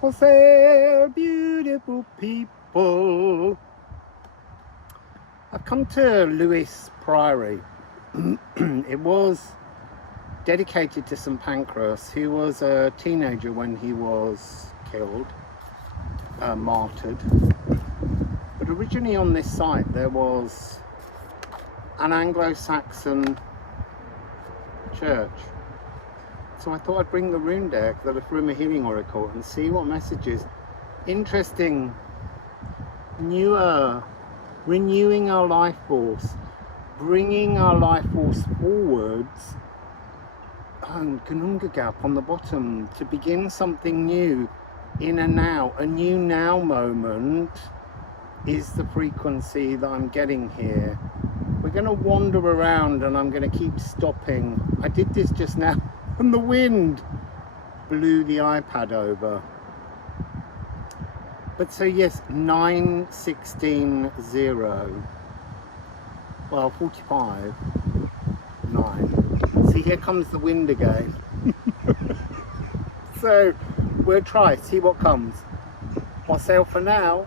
Wassail, beautiful people. I've come to Lewes Priory. It was dedicated to St Pancras, who was a teenager when he was killed, martyred. But originally on this site there was an Anglo-Saxon church. So I thought I'd bring the rune deck, the Liffruma Healing Oracle, and see what messages. Interesting, newer, renewing our life force, bringing our life force forwards, and Gununga Gap on the bottom, to begin something new in a now. A new now moment is the frequency that I'm getting here. We're going to wander around and I'm going to keep stopping. I did this just now and the wind blew the iPad over. But so yes, 9:16:0. Well, 45, 9. See, here comes the wind again. So we'll try, see what comes. Wassail for now.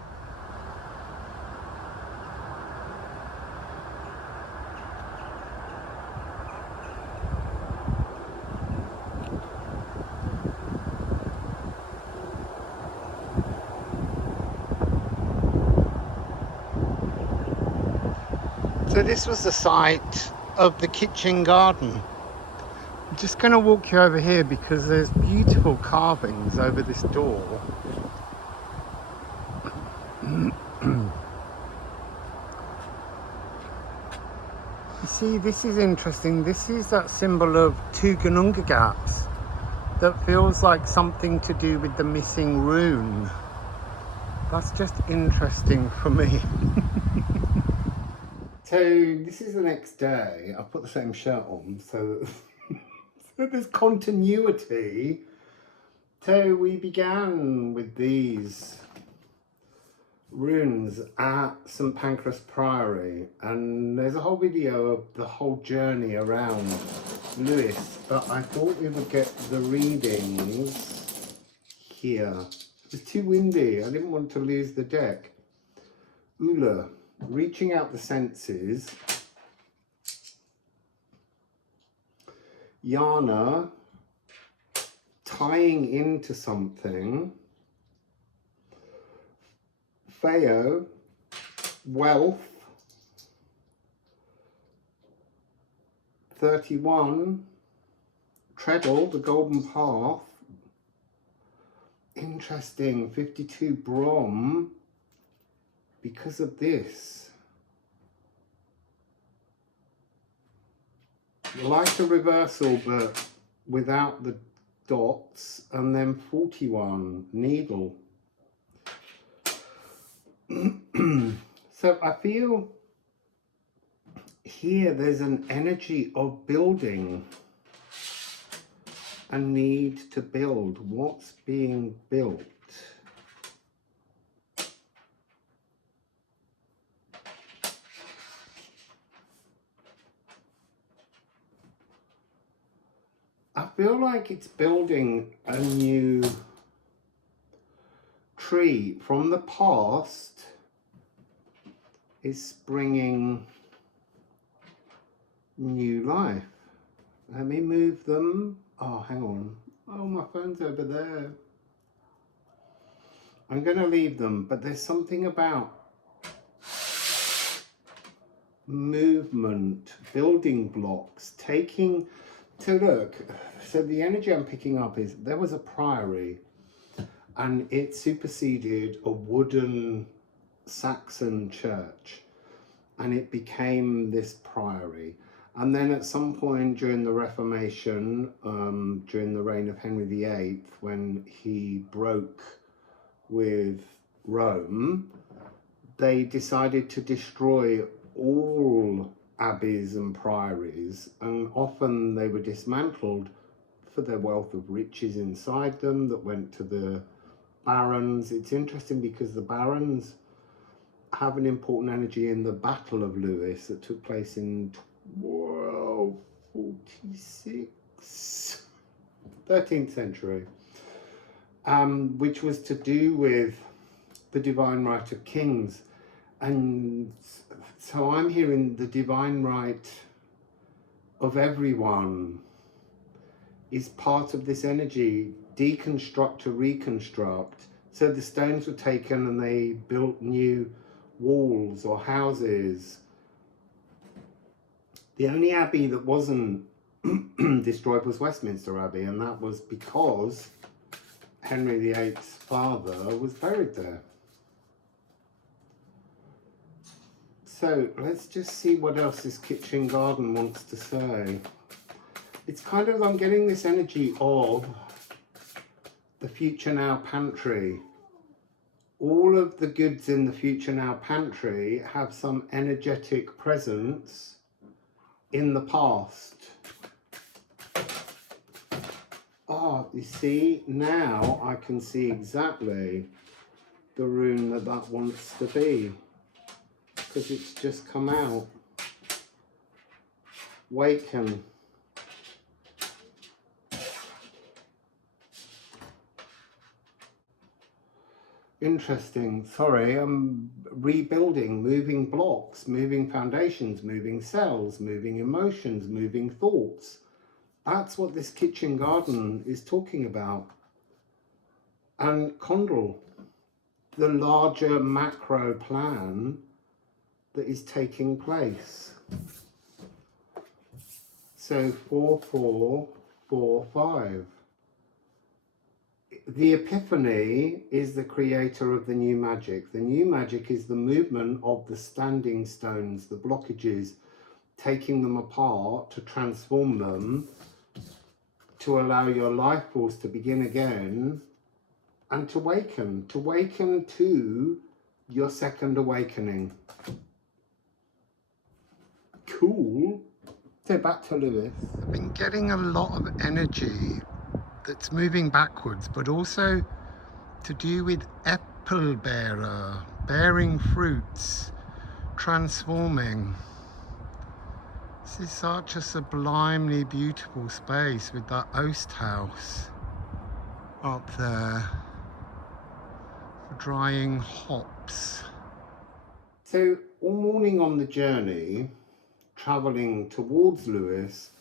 So this was the site of the kitchen garden. I'm just going to walk you over here because there's beautiful carvings over this door. You see, this is interesting. This is that symbol of two Gununga gaps that feels like something to do with the missing rune. That's just interesting for me. So this is the next day. I've put the same shirt on so there's continuity. So we began with these runes at St Pancras Priory, and there's a whole video of the whole journey around Lewes, but I thought we would get the readings here. It was too windy. I didn't want to lose the deck. Ula, reaching out the senses. Yana, tying into something. Feo, wealth. 31, treadle, the golden path. Interesting. 52, Brom, because of this. Like a reversal, but without the dots. And then 41, needle. So I feel here there's an energy of building, a need to build. What's being built? I feel like it's building a new tree from the past. Is springing new life. Let me move them. Oh, hang on. Oh, my phone's over there. I'm going to leave them, but there's something about movement, building blocks, taking. So look, so the energy I'm picking up is there was a priory and it superseded a wooden Saxon church and it became this priory. And then at some point during the Reformation, during the reign of Henry VIII, when he broke with Rome, they decided to destroy all abbeys and priories, and often they were dismantled for their wealth of riches inside them that went to the barons. It's interesting because the barons have an important energy in the Battle of Lewes that took place in 1246, 13th century. which was to do with the divine right of kings. And so I'm hearing the divine right of everyone is part of this energy, deconstruct to reconstruct. So the stones were taken and they built new walls or houses. The only abbey that wasn't destroyed was Westminster Abbey, and that was because Henry VIII's father was buried there. So let's just see what else this kitchen garden wants to say. It's kind of, I'm getting this energy of the Future Now pantry. All of the goods in the Future Now pantry have some energetic presence in the past. Oh, you see, now I can see exactly the rune that wants to be, because it's just come out. Waken. Interesting. Sorry, I'm rebuilding, moving blocks, moving foundations, moving cells, moving emotions, moving thoughts. That's what this kitchen garden is talking about. And Condor, the larger macro plan that is taking place. So 4445. The epiphany is the creator of the new magic. The new magic is the movement of the standing stones, the blockages, taking them apart to transform them, to allow your life force to begin again and to waken to your second awakening. Cool. So back to Lewes. I've been getting a lot of energy that's moving backwards, but also to do with apple bearer, bearing fruits, transforming. This is such a sublimely beautiful space with that oast house up there for drying hops. So all morning on the journey, travelling towards Lewes,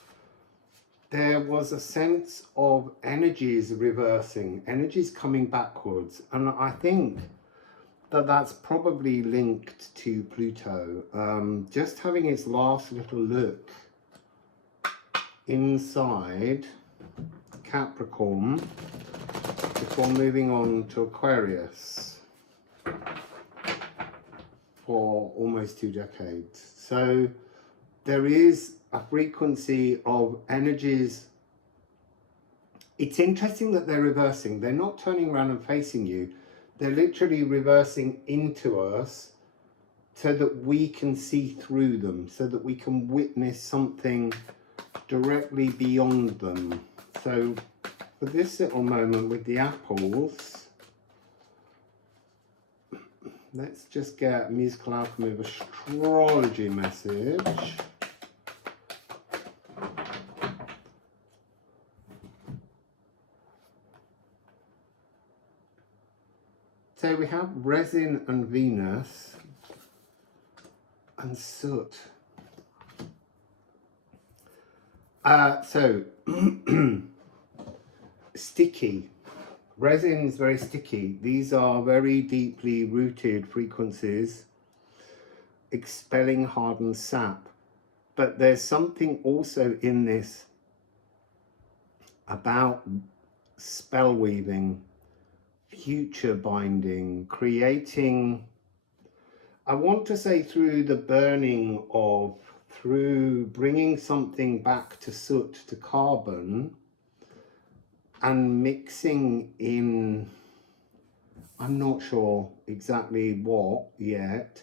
there was a sense of energies reversing, energies coming backwards. And I think that that's probably linked to Pluto. Just having its last little look inside Capricorn before moving on to Aquarius for almost 2 decades. So there is a frequency of energies. It's interesting that they're reversing. They're not turning around and facing you. They're literally reversing into us so that we can see through them, so that we can witness something directly beyond them. So for this little moment with the apples, let's just get Musical Alchemy of Astrology message. So we have resin and Venus and soot. So sticky. Resin is very sticky. These are very deeply rooted frequencies, expelling hardened sap. But there's something also in this about spell weaving, future binding, creating, I want to say through the burning of, through bringing something back to soot, to carbon, and mixing in, I'm not sure exactly what yet,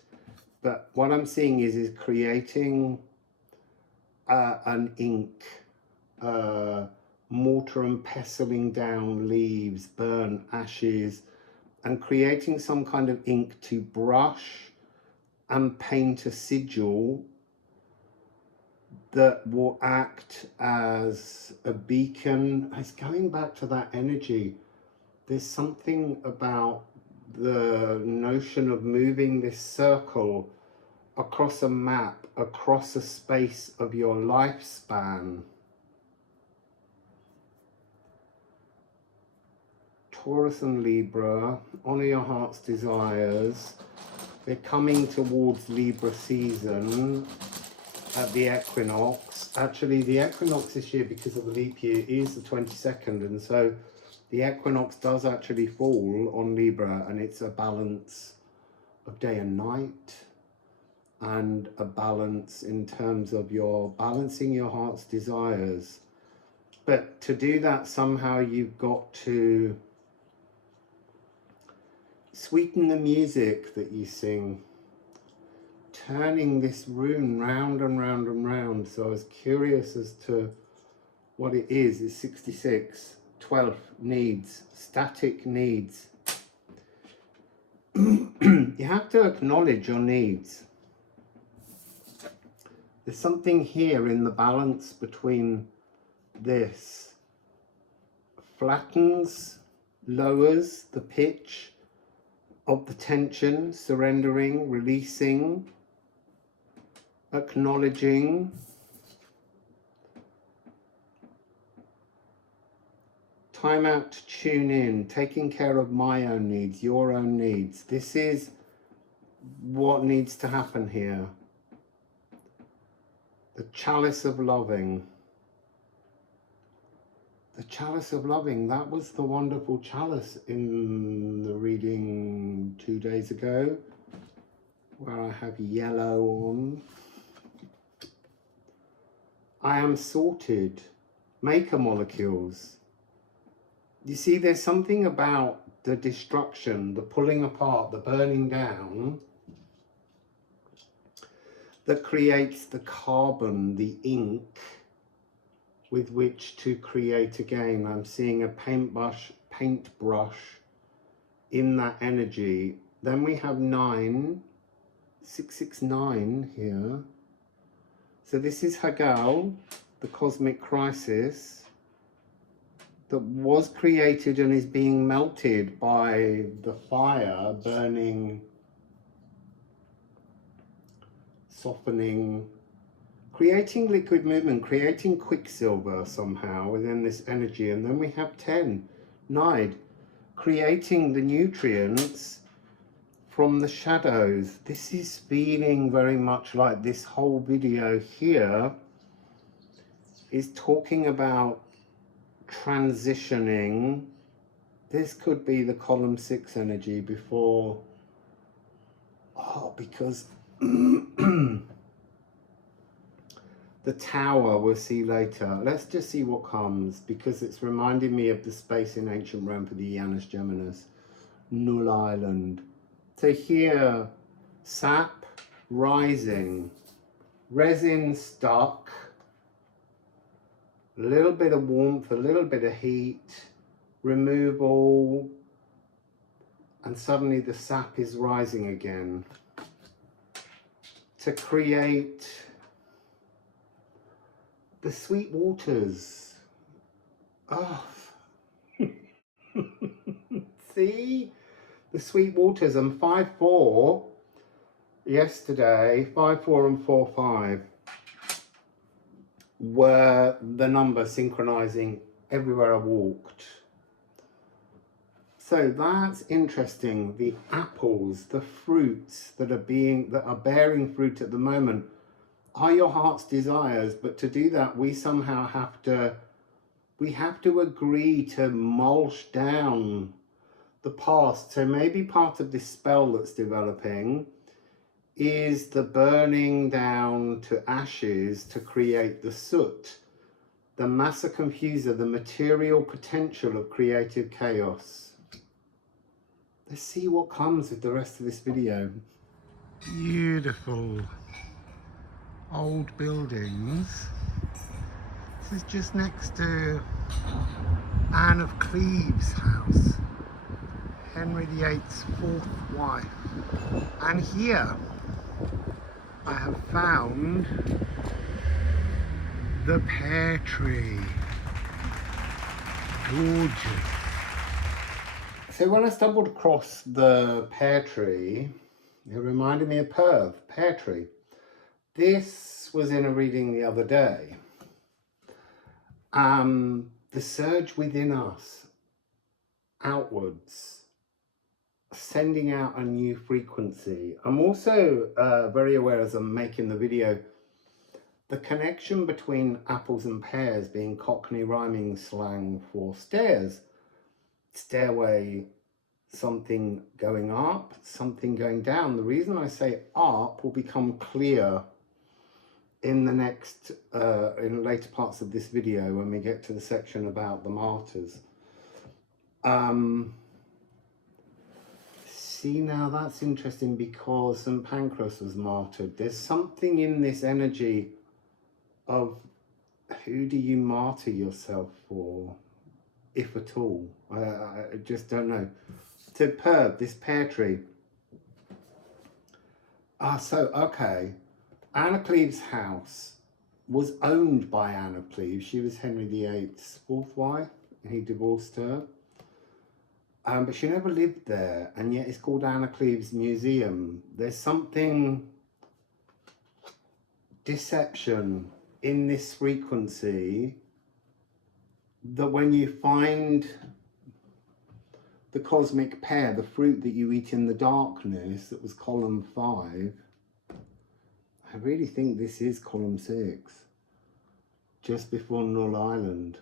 but what I'm seeing is creating an ink, mortar and pestling down leaves, burn ashes, and creating some kind of ink to brush and paint a sigil that will act as a beacon. It's going back to that energy There's something about the notion of moving this circle across a map, across a space of your lifespan. Taurus and Libra, honor your heart's desires. They're coming towards Libra season at the equinox. Actually, the equinox this year, because of the leap year, is the 22nd, and so the equinox does actually fall on Libra, and it's a balance of day and night, and a balance in terms of your balancing your heart's desires. But to do that, somehow you've got to sweeten the music that you sing, turning this rune round and round and round. So I was curious as to what it is. It's 66. 12 needs, static needs. You have to acknowledge your needs. There's something here in the balance between this. Flattens, lowers the pitch of the tension, surrendering, releasing, acknowledging. Time out to tune in, taking care of my own needs, your own needs. This is what needs to happen here. The chalice of loving. The chalice of loving, that was the wonderful chalice in the reading 2 days ago, where I have yellow on. I am sorted. Maker molecules. You see, there's something about the destruction, the pulling apart, the burning down, that creates the carbon, the ink, with which to create again. I'm seeing a paintbrush in that energy. Then we have 669 here. So this is Hagal, the cosmic crisis, that was created and is being melted by the fire, burning, softening, creating liquid movement, creating quicksilver somehow within this energy. And then we have 10, Nide, creating the nutrients from the shadows. This is feeling very much like this whole video here is talking about transitioning. This could be the column 6 energy before, because the tower we'll see later. Let's just see what comes, because it's reminding me of the space in ancient Rome for the Janus Geminus, Null Island. So here, sap rising, resin stuck, a little bit of warmth, a little bit of heat, removal, and suddenly the sap is rising again to create the sweet waters. Oh, see? The sweet waters. And 5-4 yesterday, 5-4 and 4-5. Were the number synchronizing everywhere I walked. So that's interesting. The apples, the fruits that are bearing fruit at the moment are your heart's desires. But to do that, we somehow have to agree to mulch down the past. So maybe part of this spell that's developing is the burning down to ashes to create the soot, the massa confusa, the material potential of creative chaos. Let's see what comes with the rest of this video. Beautiful old buildings. This is just next to Anne of Cleves' house, Henry VIII's 4th wife. And here I have found the pear tree. Gorgeous. So when I stumbled across the pear tree, it reminded me of pear tree. This was in a reading the other day. The surge within us, outwards, sending out a new frequency. I'm also very aware as I'm making the video, the connection between apples and pears being Cockney rhyming slang for stairs. Stairway, something going up, something going down. The reason I say up will become clear in the next, in later parts of this video when we get to the section about the martyrs. See, now that's interesting because St. Pancras was martyred. There's something in this energy of who do you martyr yourself for, if at all? I just don't know. So this pear tree. Okay. Anna Cleeve's house was owned by Anna Cleeve. She was Henry VIII's fourth wife, and he divorced her. But she never lived there, and yet it's called Anna Cleeve's Museum. There's something, deception in this frequency, that when you find the cosmic pear, the fruit that you eat in the darkness, that was column 5, I really think this is column 6, just before Null Island.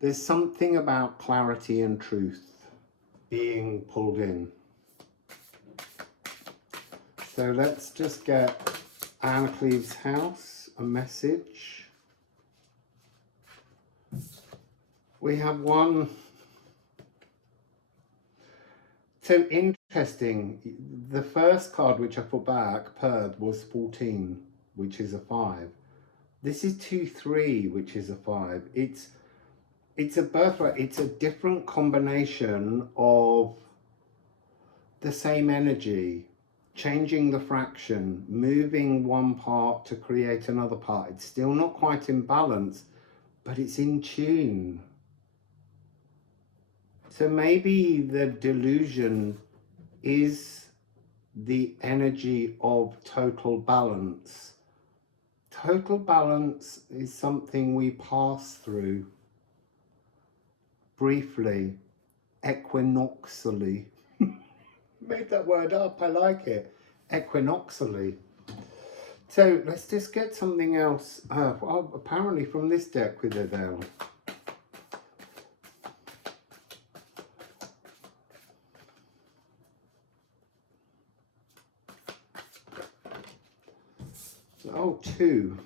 There's something about clarity and truth being pulled in. So let's just get Anna Cleeve's house, a message. We have one. So interesting, the first card which I put back, Perth, was 14, which is a 5. This is 2-3, which is a 5. It's a birthright. It's a different combination of the same energy, changing the fraction, moving one part to create another part. It's still not quite in balance, but it's in tune. So maybe the delusion is the energy of total balance. Total balance is something we pass through briefly, equinoxially. Made that word up, I like it. Equinoxially. So let's just get something else. Well, apparently from this deck with Adele. Oh, 2.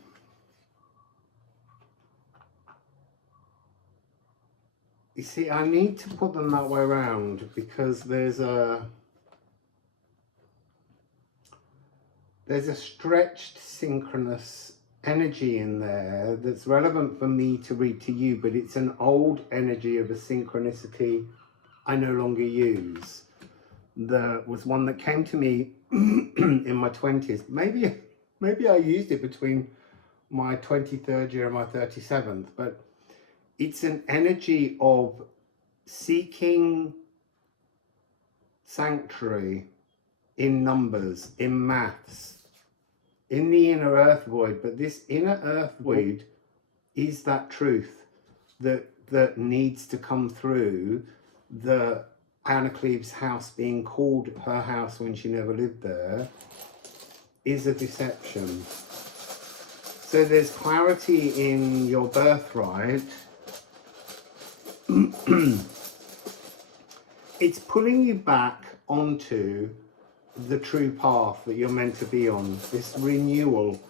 You see, I need to put them that way around because there's a stretched synchronous energy in there that's relevant for me to read to you, but it's an old energy of a synchronicity I no longer use. There was one that came to me in my 20s. Maybe I used it between my 23rd year and my 37th, but it's an energy of seeking sanctuary in numbers, in maths, in the inner earth void. But this inner earth void is that truth that needs to come through. The Anna Cleeve's house being called her house when she never lived there is a deception. So there's clarity in your birthright. It's pulling you back onto the true path that you're meant to be on, this renewal.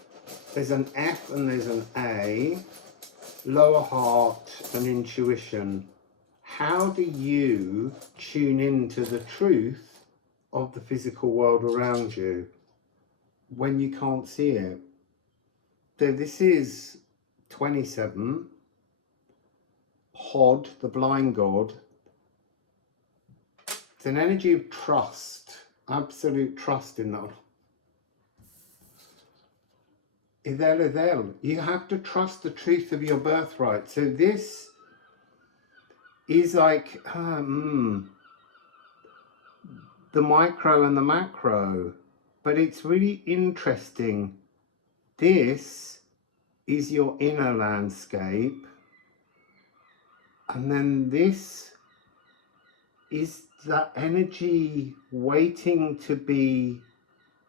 There's an F and there's an A, lower heart and intuition. How do you tune into the truth of the physical world around you when you can't see it? So this is 27, Hod, the blind god. It's an energy of trust, absolute trust in that. Idel. You have to trust the truth of your birthright. So this is like the micro and the macro, but it's really interesting. This is your inner landscape, and then this is that energy waiting to be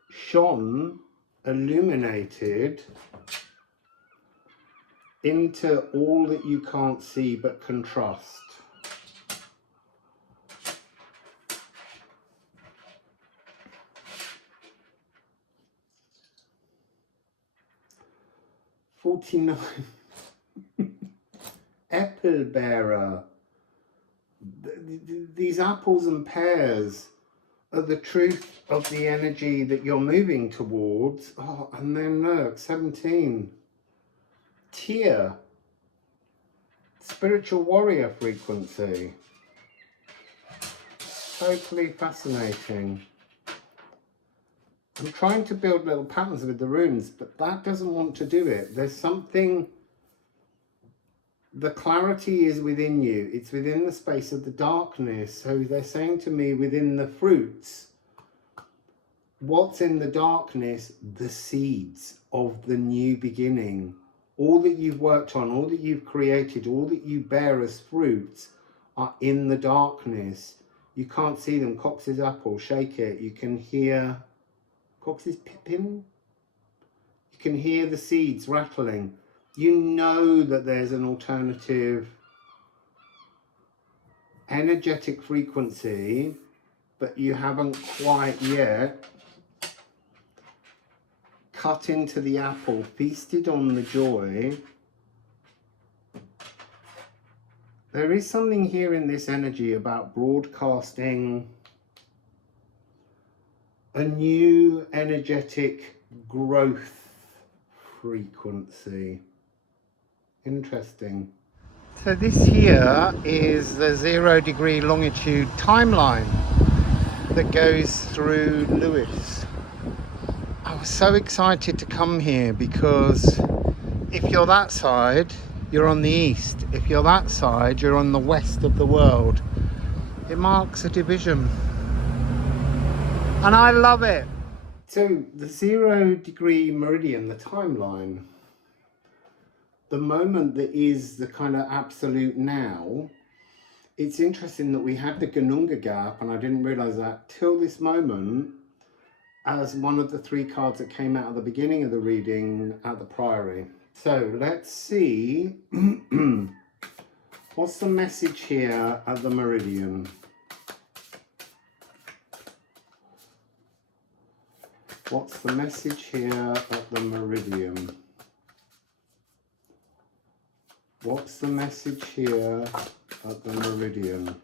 shone, illuminated into all that you can't see but can trust. "49 apple bearer." These apples and pears are the truth of the energy that you're moving towards. Oh, and then look, 17. Tear. Spiritual warrior frequency. Totally fascinating. I'm trying to build little patterns with the runes, but that doesn't want to do it. There's something, the clarity is within you. It's within the space of the darkness. So they're saying to me, within the fruits, what's in the darkness? The seeds of the new beginning. All that you've worked on, all that you've created, all that you bear as fruits are in the darkness. You can't see them. Cox's apple, shake it. You can hear Cox's pippin. You can hear the seeds rattling. You know that there's an alternative energetic frequency, but you haven't quite yet cut into the apple, feasted on the joy. There is something here in this energy about broadcasting a new energetic growth frequency. Interesting. So this here is the 0 degree longitude timeline that goes through Lewes. I was so excited to come here because if you're that side, you're on the east. If you're that side, you're on the west of the world. It marks a division. And I love it. So the 0 degree meridian, the timeline, the moment that is the kind of absolute now. It's interesting that we had the Ganunga gap, and I didn't realize that till this moment, as one of the 3 cards that came out at the beginning of the reading at the priory. So let's see what's the message here at the meridian. What's the message here at the meridian? What's the message here at the meridian?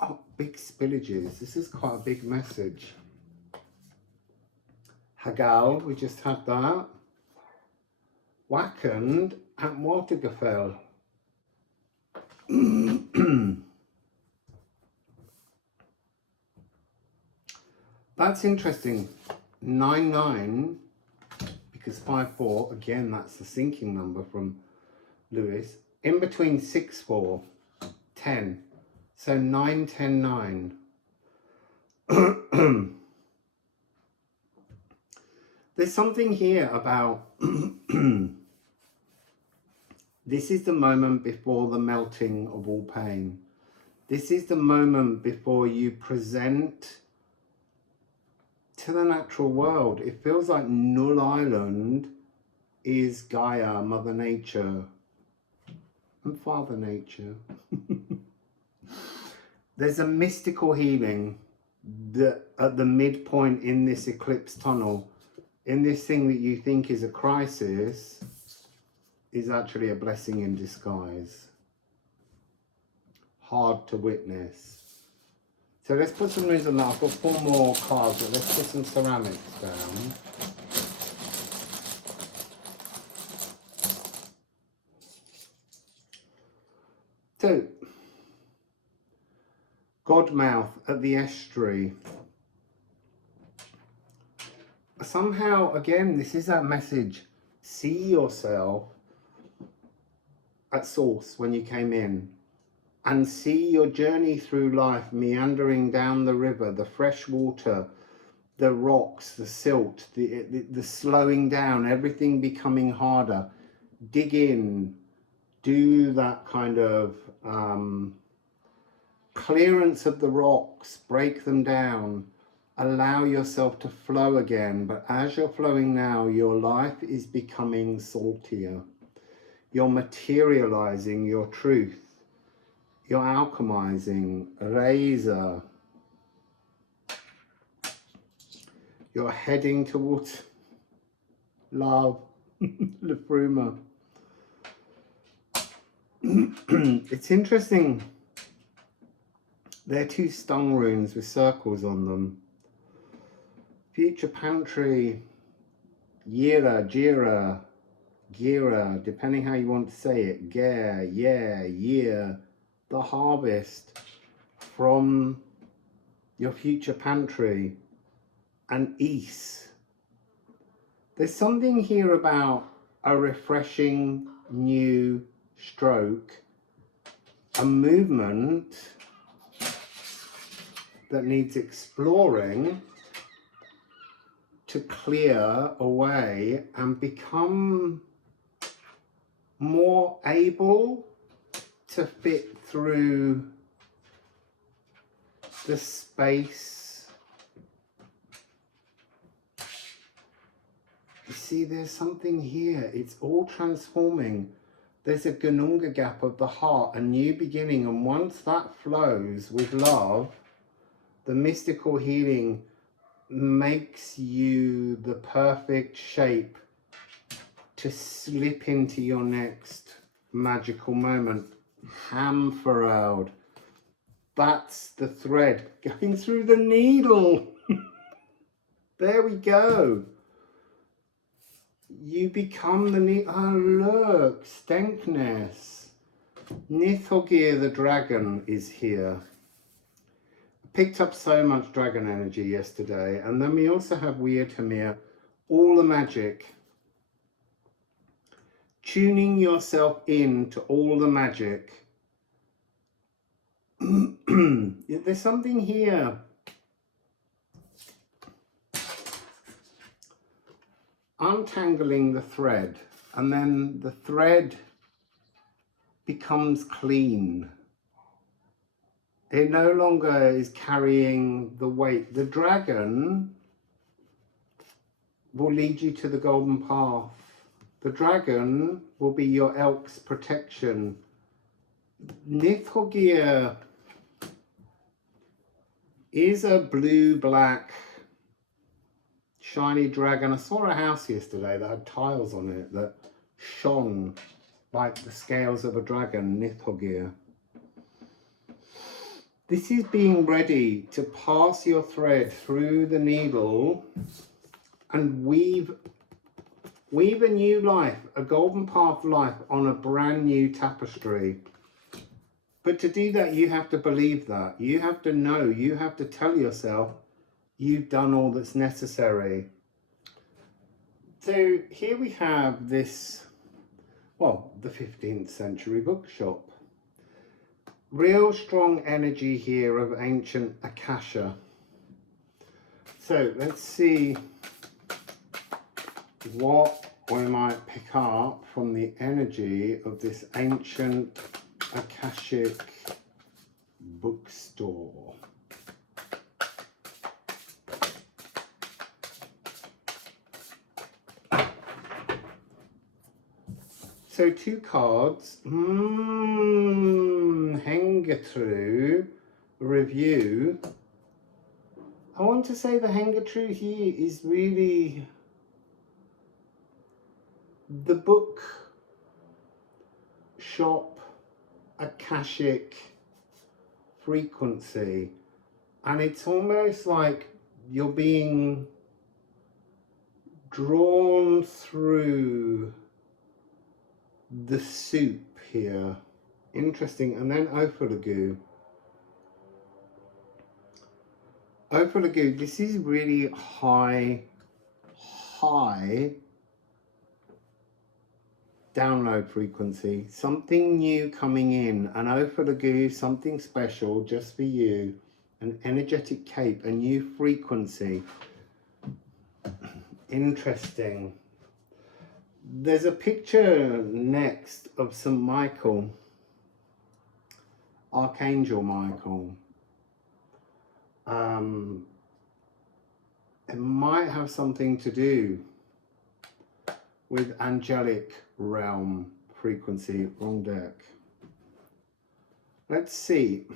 Oh, big spillages. This is quite a big message. Hagal, we just had that. Wackend and Watergefell. That's interesting. 9-9, because 5-4, again, that's the sinking number from Lewes. In between 6-4, 10. So 9-10-9. There's something here about this is the moment before the melting of all pain. This is the moment before you present to the natural world. It feels like Null Island is Gaia, Mother Nature, and Father Nature. There's a mystical healing that at the midpoint in this eclipse tunnel, in this thing that you think is a crisis, is actually a blessing in disguise. Hard to witness. So let's put some runes on that. I've got 4 more cards, but let's put some ceramics down. So, Godmouth at the estuary. Somehow, again, this is that message. see yourself at source when you came in, and see your journey through life meandering down the river, the fresh water, the rocks, the silt, the slowing down, everything becoming harder. Dig in, do that kind of clearance of the rocks, break them down, allow yourself to flow again. But as you're flowing now, your life is becoming saltier. You're materializing your truth. You're alchemizing, razor. You're heading towards love, Liffruma. It's interesting. They're two stung runes with circles on them. Future Pantry, Yira, Jira, Gira, depending how you want to say it. Ger, yeah, year. The harvest from your future pantry. And Ease. There's something here about a refreshing new stroke, a movement that needs exploring to clear away and become more able to fit through the space. You see, there's something here. It's all transforming. There's a Gununga gap of the heart, a new beginning. And once that flows with love, the mystical healing makes you the perfect shape to slip into your next magical moment. Ham-furrowed. That's the thread going through the needle. There we go. You become the needle. Oh, look, Stenkness. Nithogir the dragon is here. Picked up so much dragon energy yesterday. And then we also have Weirtamir, all the magic. Tuning yourself in to all the magic. There's something here. Untangling the thread, and then the thread becomes clean. It no longer is carrying the weight. The dragon will lead you to the golden path. The dragon will be your elk's protection. Nithogir is a blue-black shiny dragon. I saw a house yesterday that had tiles on it that shone like the scales of a dragon, Nithogir. This is being ready to pass your thread through the needle and weave a new life, a golden path life on a brand new tapestry. But to do that, you have to believe that. You have to know, you have to tell yourself you've done all that's necessary. So here we have this, well, the 15th century bookshop. Real strong energy here of ancient Akasha. So let's see what we might pick up from the energy of this ancient Akashic bookstore. So two cards, Hengetru review. I want to say the Hengetru here is really the book shop Akashic frequency, and it's almost like you're being drawn through the soup here. Interesting. And then Ophilagu. Ophilagu, this is really high download frequency, something new coming in, an Ophalagoo, something special just for you, an energetic cape, a new frequency. Interesting. There's a picture next of St. Michael, Archangel Michael. It might have something to do with angelic realm frequency. Wrong deck. Let's see.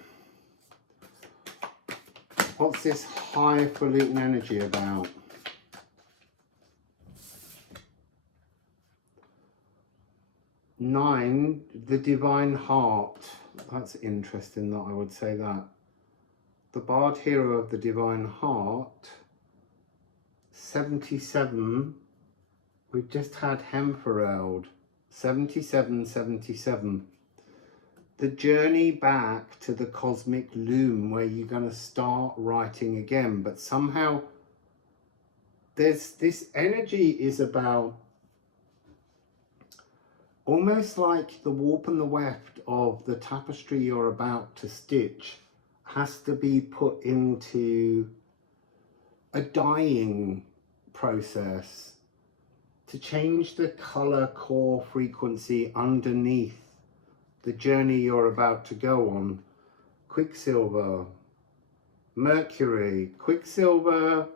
What's this highfalutin energy about? Nine, the divine heart. That's interesting that I would say that. The Bard Hero of the Divine Heart. 77. We've just had Hemfereld. 77, 77. The journey back to the cosmic loom where you're going to start writing again. But somehow there's this energy is about almost like the warp and the weft of the tapestry you're about to stitch has to be put into a dyeing process to change the color core frequency underneath the journey you're about to go on. Quicksilver, Mercury, Quicksilver,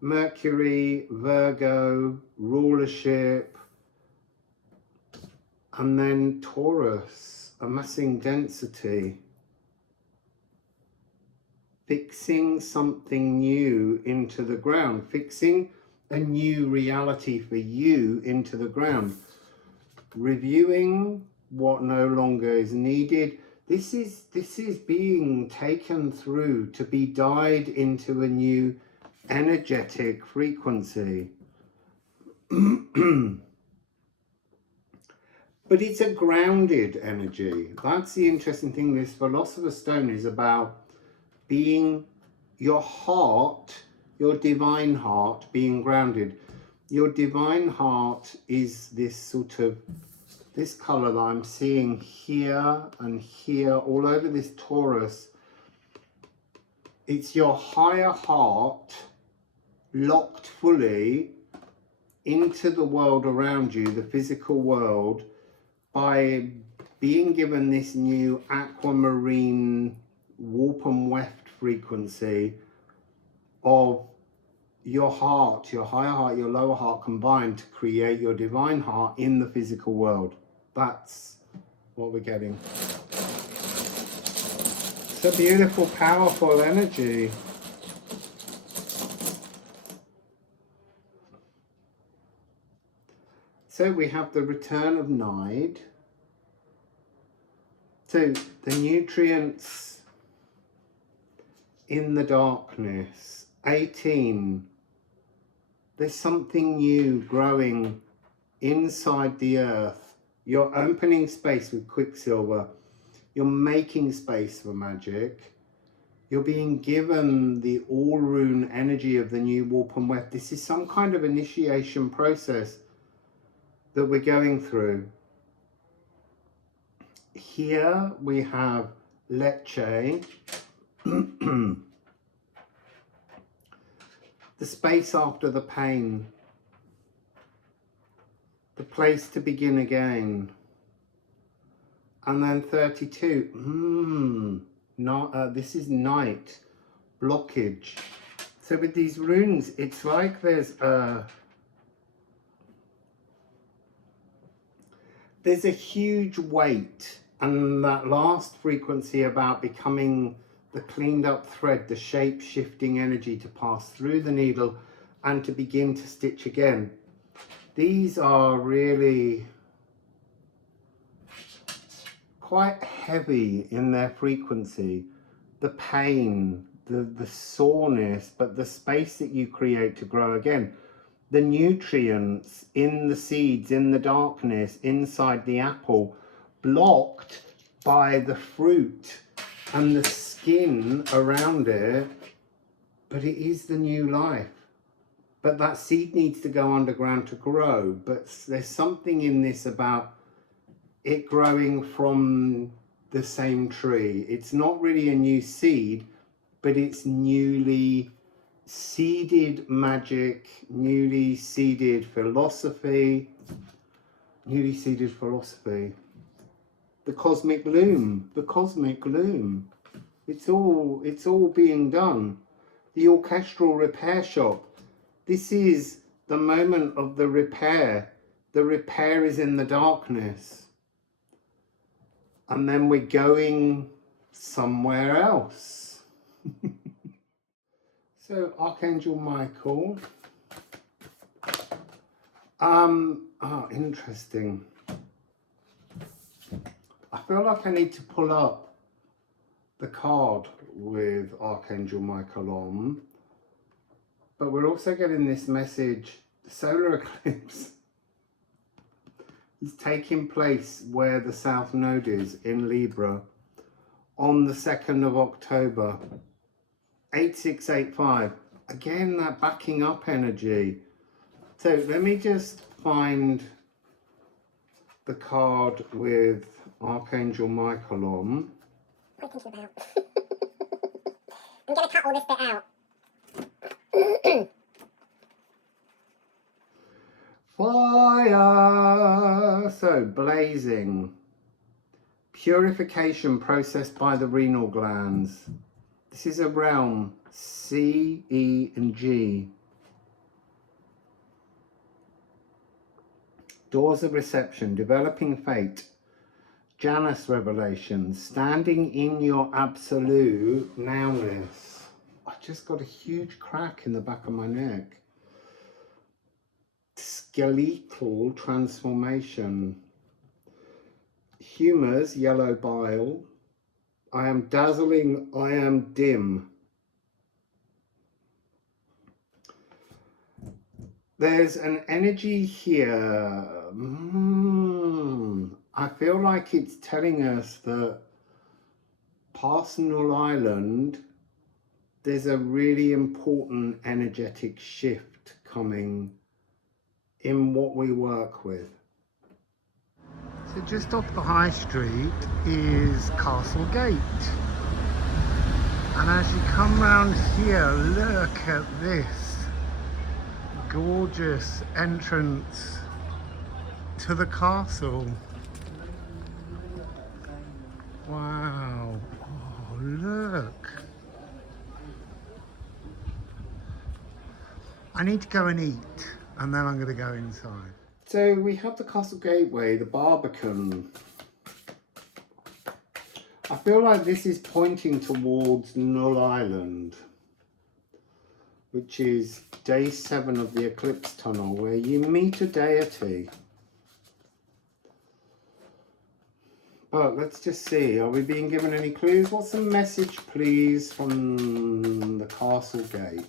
Mercury, Virgo, rulership, and then Taurus, amassing density. Fixing something new into the ground, fixing a new reality for you into the ground, reviewing what no longer is needed. This is being taken through to be dyed into a new energetic frequency. But it's a grounded energy. That's the interesting thing. This Philosopher's Stone is about being your heart, your divine heart being grounded. Your divine heart is this sort of, this color that I'm seeing here and here, all over this Taurus. It's your higher heart locked fully into the world around you, the physical world, by being given this new aquamarine warp and weft frequency of your heart, your higher heart, your lower heart combined to create your divine heart in the physical world. That's what we're getting. It's a beautiful, powerful energy. So we have the return of Nide. So the nutrients in the darkness. 18. There's something new growing inside the earth. You're opening space with Quicksilver. You're making space for magic. You're being given the all rune energy of the new warp and weft. This is some kind of initiation process that we're going through. Here we have Lecce. The space after the pain, the place to begin again. And then 32, this is night, blockage. So with these runes, it's like there's a huge weight, and that last frequency about becoming the cleaned up thread, the shape shifting energy to pass through the needle and to begin to stitch again. These are really quite heavy in their frequency. The pain, the soreness, but the space that you create to grow again. The nutrients in the seeds, in the darkness, inside the apple, blocked by the fruit and the skin around it, but it is the new life. but that seed needs to go underground to grow. But there's something in this about it growing from the same tree. It's not really a new seed, but it's newly seeded magic, newly seeded philosophy, the cosmic loom, It's all being done. The orchestral repair shop. This is the moment of the repair. The repair is in the darkness. And then we're going somewhere else. So Archangel Michael. Interesting. I feel like I need to pull up the card with Archangel Michael on, but we're also getting this message. The solar eclipse is taking place where the South Node is in Libra on the 2nd of October, 8685. Again, that backing up energy. So let me just find the card with Archangel Michael on. What are you thinking about? I'm going to cut all this bit out. Fire! So, blazing. Purification processed by the renal glands. This is a realm C, E, and G. Doors of reception, developing fate. Janus revelation, standing in your absolute nowness. I just got a huge crack in the back of my neck. Skeletal transformation. Humors, yellow bile. I am dazzling, I am dim. There's an energy here. I feel like it's telling us that past Null Island, there's a really important energetic shift coming in what we work with. So just off the high street is Castle Gate. And as you come round here, look at this gorgeous entrance to the castle. Wow, oh look. I need to go and eat and then I'm going to go inside. So we have the Castle Gateway, the Barbican. I feel like this is pointing towards Null Island, which is day 7 of the eclipse tunnel, where you meet a deity. But let's just see, are we being given any clues? What's the message, please, from the Castle Gate?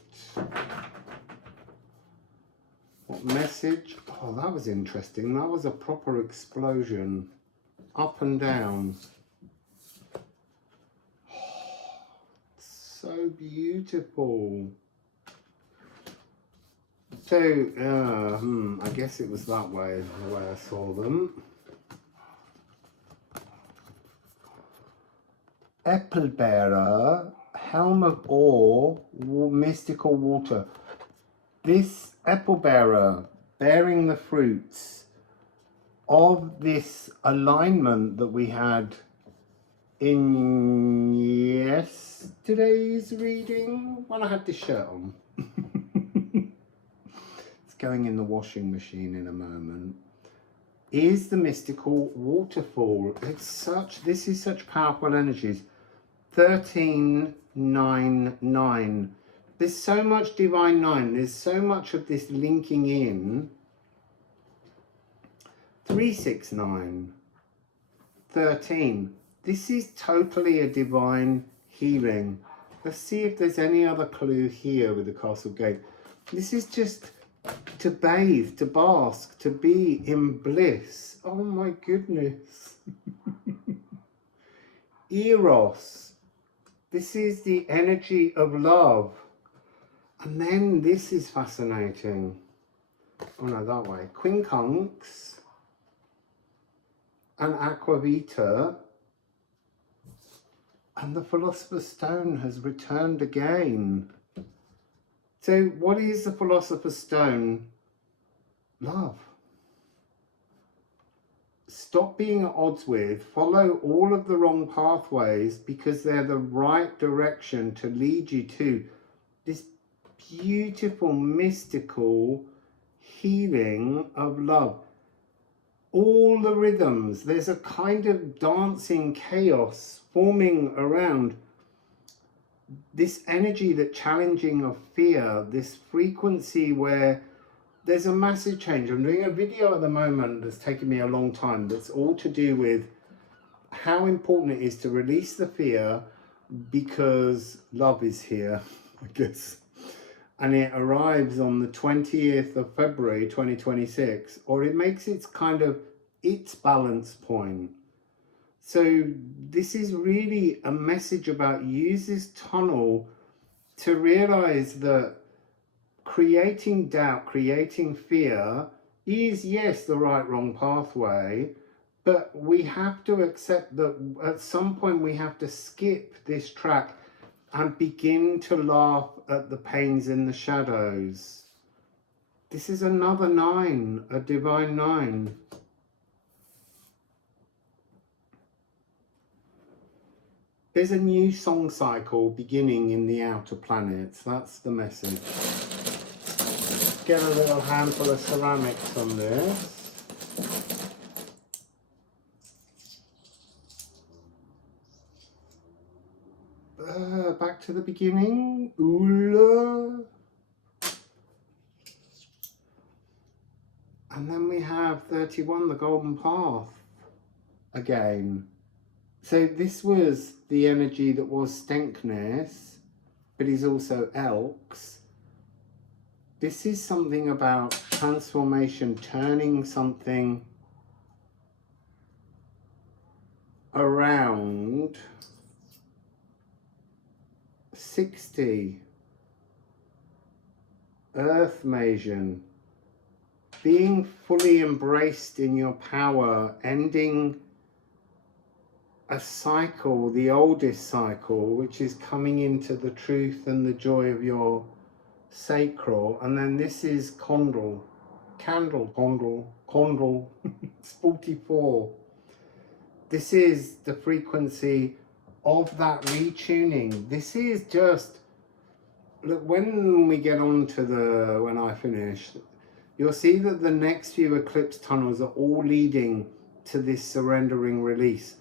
What message? Oh, that was interesting. That was a proper explosion. Up and down. Oh, so beautiful. So, I guess it was that way, the way I saw them. Apple bearer, helm of ore, mystical water. This apple bearer bearing the fruits of this alignment that we had in yesterday's reading when I had this shirt on. It's going in the washing machine in a moment. Is the mystical waterfall. This is such powerful energies. 1399. There's so much divine 9. There's so much of this linking in. 369. 13. This is totally a divine healing. Let's see if there's any other clue here with the Castle Gate. This is just to bathe, to bask, to be in bliss. Oh my goodness. Eros. This is the energy of love. And then this is fascinating. Oh no, that way. Quincunx and Aquavita, and the Philosopher's Stone has returned again. So what is the Philosopher's Stone? Love. Stop being at odds with, follow all of the wrong pathways because they're the right direction to lead you to this beautiful, mystical healing of love. All the rhythms, there's a kind of dancing chaos forming around this energy, that challenging of fear, this frequency where there's a massive change. I'm doing a video at the moment that's taken me a long time, that's all to do with how important it is to release the fear because love is here, I guess. And it arrives on the 20th of February 2026, or it makes its kind of its balance point. So this is really a message about use this tunnel to realize that creating doubt, creating fear is, yes, the wrong pathway, but we have to accept that at some point we have to skip this track and begin to laugh at the pains in the shadows. This is another 9, a divine 9. There's a new song cycle beginning in the outer planets. That's the message. Get a little handful of ceramics on this. Back to the beginning. Oola. And then we have 31, the golden path again. So this was the energy that was Stenkness, but is also Elks. This is something about transformation, turning something around. 60, Earth Masion, being fully embraced in your power, ending a cycle, the oldest cycle, which is coming into the truth and the joy of your sacral. And then this is Condal, it's 44. This is the frequency of that retuning. This is just, look, when we get on to when I finish, you'll see that the next few eclipse tunnels are all leading to this surrendering release.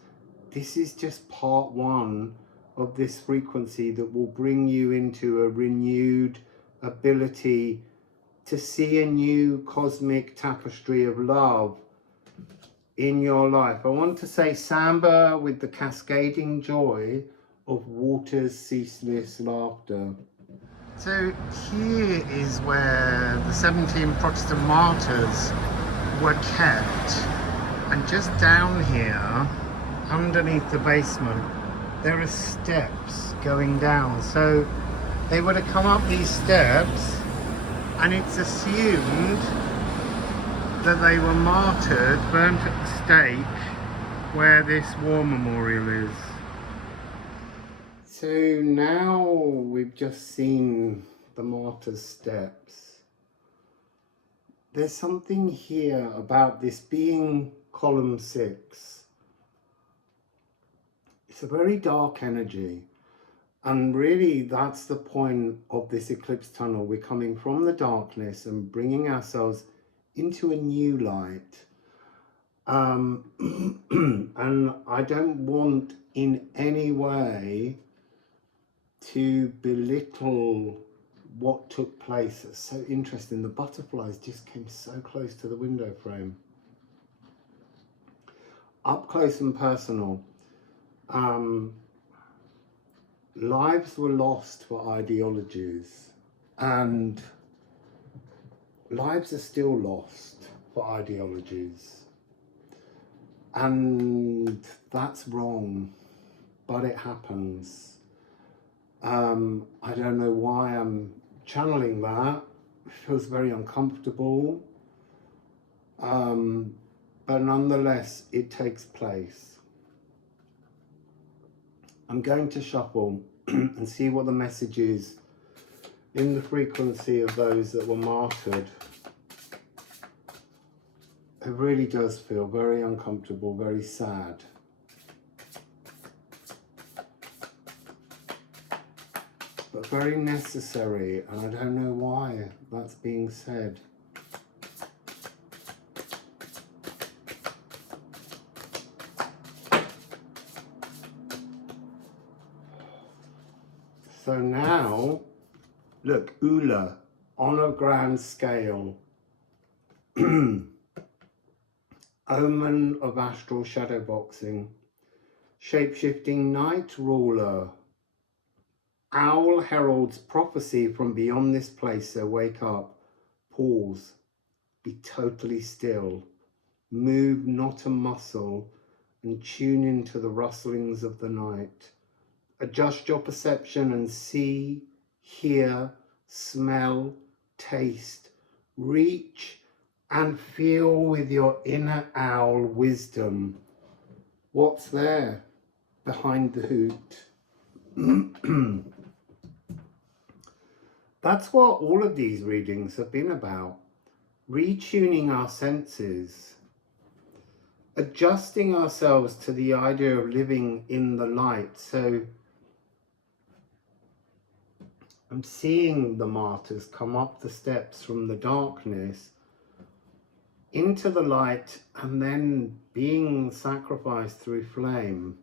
This is just part 1 of this frequency that will bring you into a renewed ability to see a new cosmic tapestry of love in your life. I want to say Samba with the cascading joy of water's ceaseless laughter. So here is where the 17 Protestant martyrs were kept, and just down here underneath the basement there are steps going down. So they would have come up these steps, and it's assumed that they were martyred, burnt at the stake where this war memorial is. So now we've just seen the martyrs' steps. There's something here about this being column 6. It's a very dark energy, and really that's the point of this eclipse tunnel. We're coming from the darkness and bringing ourselves into a new light. And I don't want in any way to belittle what took place. It's so interesting. The butterflies just came so close to the window frame. Up close and personal. Lives were lost for ideologies, and lives are still lost for ideologies, and that's wrong, but it happens. I don't know why I'm channeling that. It feels very uncomfortable. But nonetheless, it takes place. I'm going to shuffle and see what the message is in the frequency of those that were martyred. It really does feel very uncomfortable, very sad. But very necessary, and I don't know why that's being said. So now, look, Ula, on a grand scale. Omen of astral shadow boxing. Shape-shifting night ruler. Owl heralds prophecy from beyond this place, so wake up. Pause. Be totally still. Move not a muscle and tune into the rustlings of the night. Adjust your perception and see, hear, smell, taste, reach and feel with your inner owl wisdom. What's there behind the hoot? That's what all of these readings have been about. Retuning our senses. Adjusting ourselves to the idea of living in the light. So I'm seeing the martyrs come up the steps from the darkness into the light and then being sacrificed through flame.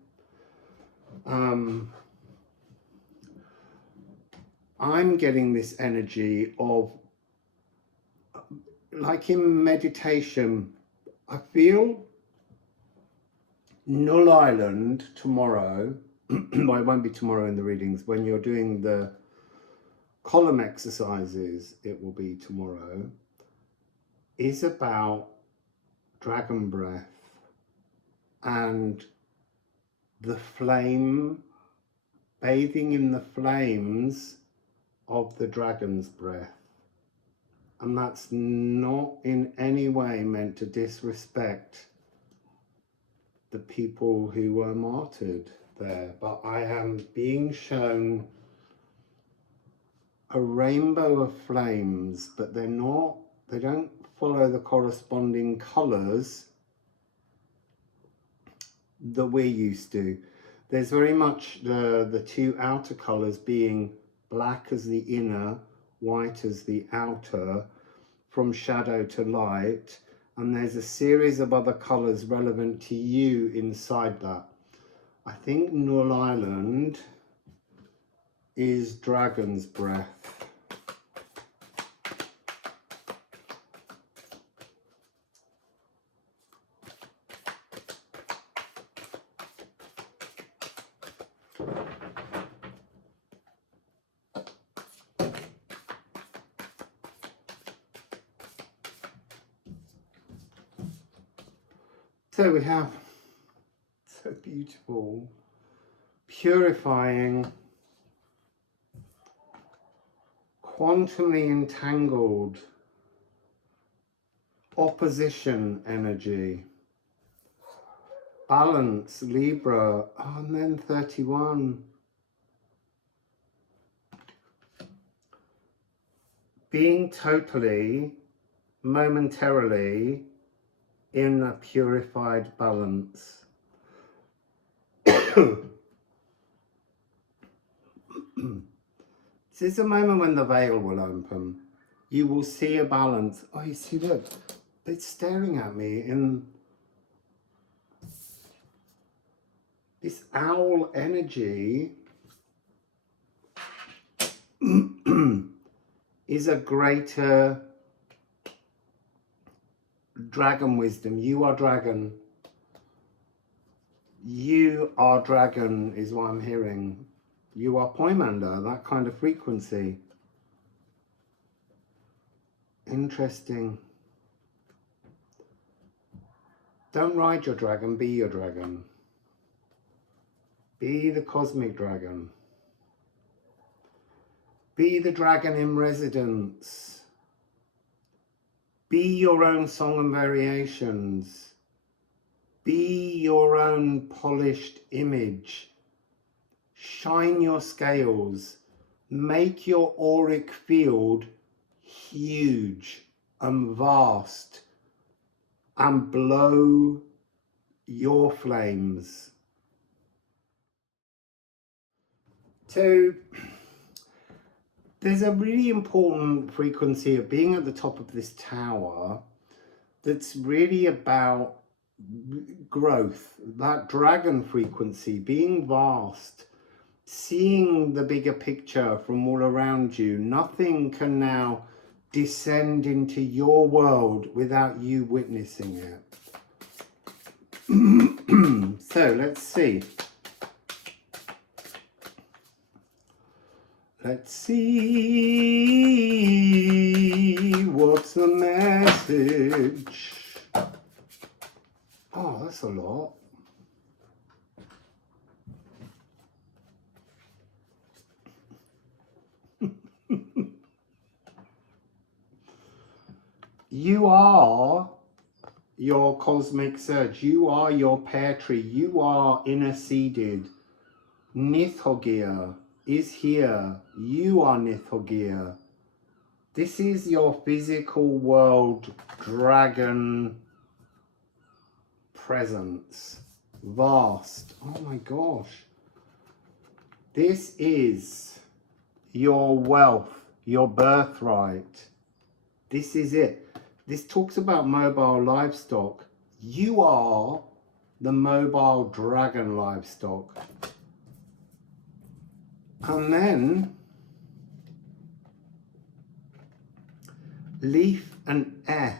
I'm getting this energy of, like in meditation, I feel Null Island tomorrow, well, it won't be tomorrow in the readings, when you're doing the column exercises, it will be tomorrow, is about dragon breath and the flame, bathing in the flames of the dragon's breath. And that's not in any way meant to disrespect the people who were martyred there, but I am being shown a rainbow of flames, but they don't follow the corresponding colours that we're used to. There's very much the two outer colours being black as the inner, white as the outer, from shadow to light, and there's a series of other colours relevant to you inside that. I think Null Island is dragon's breath. So we have so beautiful, purifying, quantumly entangled opposition energy, balance, Libra, and then 31. Being totally, momentarily, in a purified balance. This is a moment when the veil will open. You will see a balance. Oh, you see, look, it's staring at me in this owl energy. Is a greater dragon wisdom. You are dragon. You are dragon is what I'm hearing. You are Poimander, that kind of frequency. Interesting. Don't ride your dragon, be your dragon. Be the cosmic dragon. Be the dragon in residence. Be your own song and variations. Be your own polished image. Shine your scales. Make your auric field huge and vast, and blow your flames. So there's a really important frequency of being at the top of this tower that's really about growth, that dragon frequency, being vast, seeing the bigger picture from all around you. Nothing can now descend into your world without you witnessing it. So let's see. Let's see what's the message. Oh, that's a lot. You are your cosmic surge. You are your pear tree. You are inner-seeded. Nithogir is here. You are Nithogir. This is your physical world dragon presence. Vast. Oh my gosh. This is your wealth, your birthright. This is it. This talks about mobile livestock. You are the mobile dragon livestock. And then leaf and air.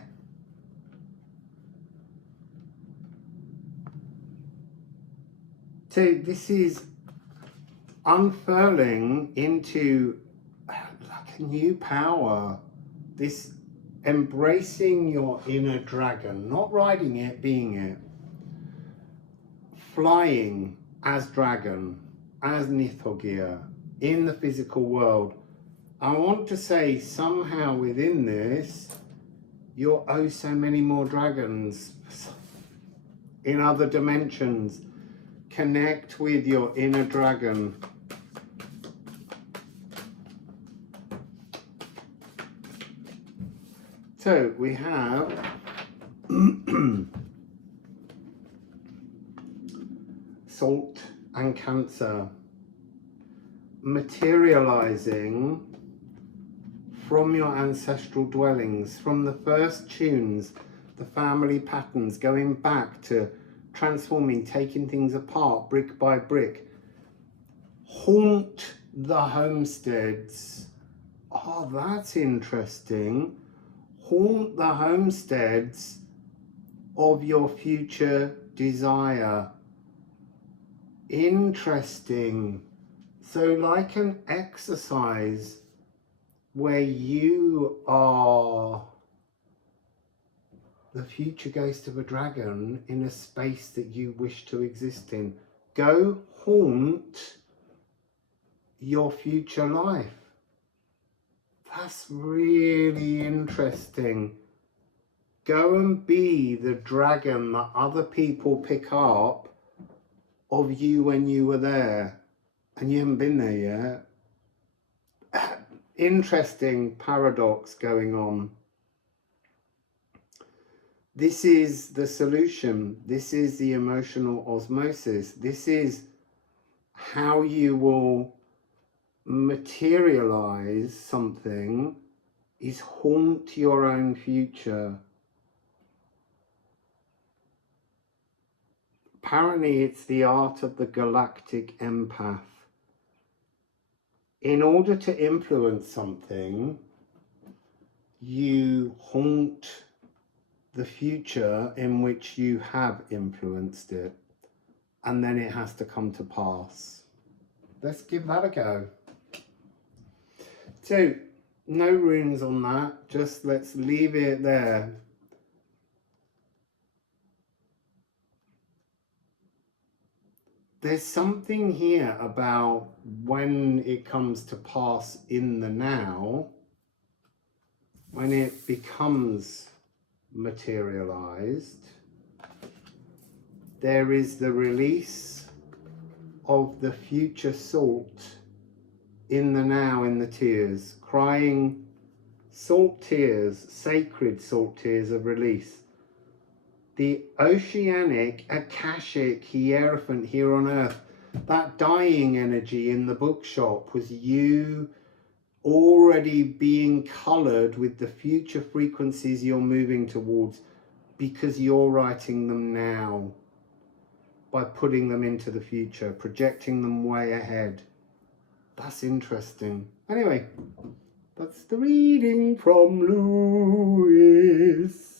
So this is unfurling into like a new power. This embracing your inner dragon, not riding it, being it. Flying as dragon, as Nithogir, in the physical world. I want to say somehow within this, you're oh so many more dragons in other dimensions. Connect with your inner dragon. So we have Salt and Cancer, materializing from your ancestral dwellings, from the first tunes, the family patterns, going back to transforming, taking things apart brick by brick. Haunt the homesteads. Oh, that's interesting. Haunt the homesteads of your future desire. Interesting. So like an exercise where you are the future ghost of a dragon in a space that you wish to exist in. Go haunt your future life. That's really interesting. Go and be the dragon that other people pick up of you when you were there and you haven't been there yet. Interesting paradox going on. This is the solution. This is the emotional osmosis. This is how you will materialize something, is haunt your own future. Apparently it's the art of the galactic empath. In order to influence something, you haunt the future in which you have influenced it, and then it has to come to pass. Let's give that a go. So, no runes on that, just let's leave it there. there's something here about when it comes to pass in the now, when it becomes materialized, there is the release of the future salt in the now, in the tears, crying salt tears, sacred salt tears of release. The oceanic, akashic hierophant here on earth, that dying energy in the bookshop was you already being coloured with the future frequencies you're moving towards, because you're writing them now by putting them into the future, projecting them way ahead. That's interesting. Anyway, that's the reading from Lewes.